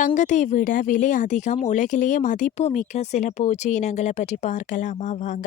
தங்கத்தை விட விலை அதிகம் உலகிலேயே மதிப்புமிக்க சில பூச்சி இனங்களை பற்றி பார்க்கலாமா? வாங்க.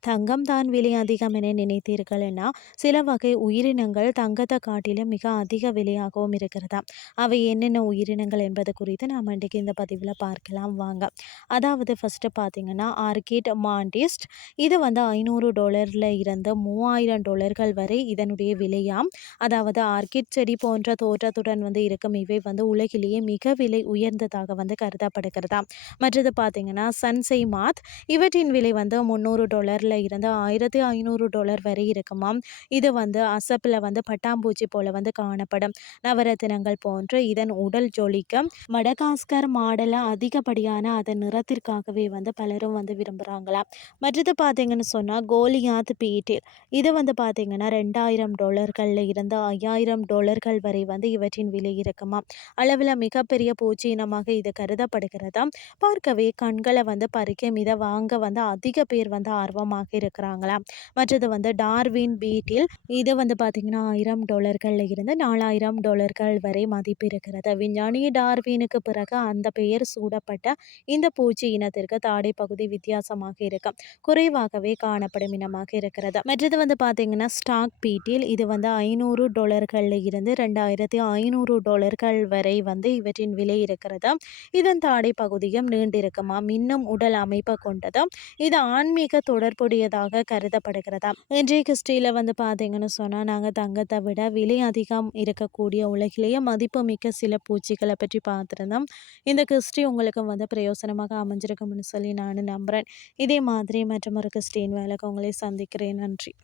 தங்கம் தான் விலை அதிகம் என நினைத்தீர்கள்னா சில வகை உயிரினங்கள் தங்கத்தை காட்டிலும் மிக அதிக விலையாகவும் இருக்கிறதா? அவை என்னென்ன உயிரினங்கள் என்பது குறித்து நாம் இன்றைக்கு இந்த பதிவில் பார்க்கலாம். வாங்க. அதாவது ஃபஸ்ட்டு பார்த்தீங்கன்னா ஆர்கிட் மாண்டிஸ்ட். இது வந்து ஐநூறு டாலரில் இருந்து மூவாயிரம் டாலர்கள் வரை இதனுடைய விலையாம். அதாவது ஆர்கிட் செடி போன்ற தோற்றத்துடன் வந்து இருக்கும். இவை வந்து உலகிலேயே மிக விலை உயர்ந்ததாக வந்து கருதப்படுகிறதா மற்றது பார்த்தீங்கன்னா சன்சை மாத் இவற்றின் விலை வந்து முந்நூறு டாலரில் இருந்து ஆயிரத்தி ஐநூறு டாலர் வரை இருக்குமாம். இது வந்து அசப்பில் வந்து பட்டாம்பூச்சி போல வந்து காணப்படும். நவரத்தினங்கள் போன்று இதன் உடல் ஜொலிக்கு மடகாஸ்கர் மாடலை அதிகப்படியான அதன் நிறத்திற்காகவே வந்து பலரும் வந்து விரும்புகிறாங்களாம் மற்றது பார்த்தீங்கன்னு சொன்னால் கோலியாத் பீட்டில். இது வந்து பார்த்தீங்கன்னா ரெண்டாயிரம் டாலர்களில் இருந்து ஐயாயிரம் டாலர்கள் வரை வந்து இவற்றின் விலை இருக்குமா அளவில் மிகப்பெரிய பூச்சி சீனமாக இது கருதப்படுகிறதா? பார்க்கவே கண்களை வந்து பறிக்கும் இதை வாங்க வந்து அதிக பேர் வந்து ஆர்வமாக இருக்கிறாங்களா மற்றது வந்து டார்வின் பீட்டில் இது வந்து பார்த்திங்கன்னா ஆயிரம் டாலர்களில் இருந்து நாலாயிரம் டாலர்கள் வரை மதிப்பு இருக்கிறது. விஞ்ஞானி டார்வினுக்கு பிறகு அந்த பெயர் சூடப்பட்ட இந்த பூச்சி இனத்திற்கு தாடை பகுதி வித்தியாசமாக இருக்கும் குறைவாகவே காணப்படும் இனமாக இருக்கிறது. மற்றது வந்து பார்த்தீங்கன்னா ஸ்டாக் பீட்டில் இது வந்து ஐநூறு டாலர்களில் இருந்து ரெண்டாயிரத்தி ஐநூறு டாலர்கள் வரை வந்து இவற்றின் விலை இருக்கிறது இதன் தாடை பகுதியும் நீண்டிருக்குமாம். இன்னும் உடல் அமைப்பை கொண்டது இது ஆன்மீக தொடர்புடையதாக கருதப்படுகிறதா இன்றைய கிறிஸ்டியில் வந்து பார்த்தீங்கன்னு சொன்னால் நாங்கள் தங்கத்தை விட விலை அதிகம் இருக்கக்கூடிய உலகிலேயே மதிப்புமிக்க சில பூச்சிகளை பற்றி பார்த்துருந்தோம். இந்த கிறிஸ்டி உங்களுக்கு வந்து பிரயோசனமாக அமைஞ்சிருக்கும்னு சொல்லி நான் நம்புகிறேன் இதே மாதிரி மற்றும் ஒரு கிறிஸ்டின் வேலைக்கு உங்களை சந்திக்கிறேன். நன்றி.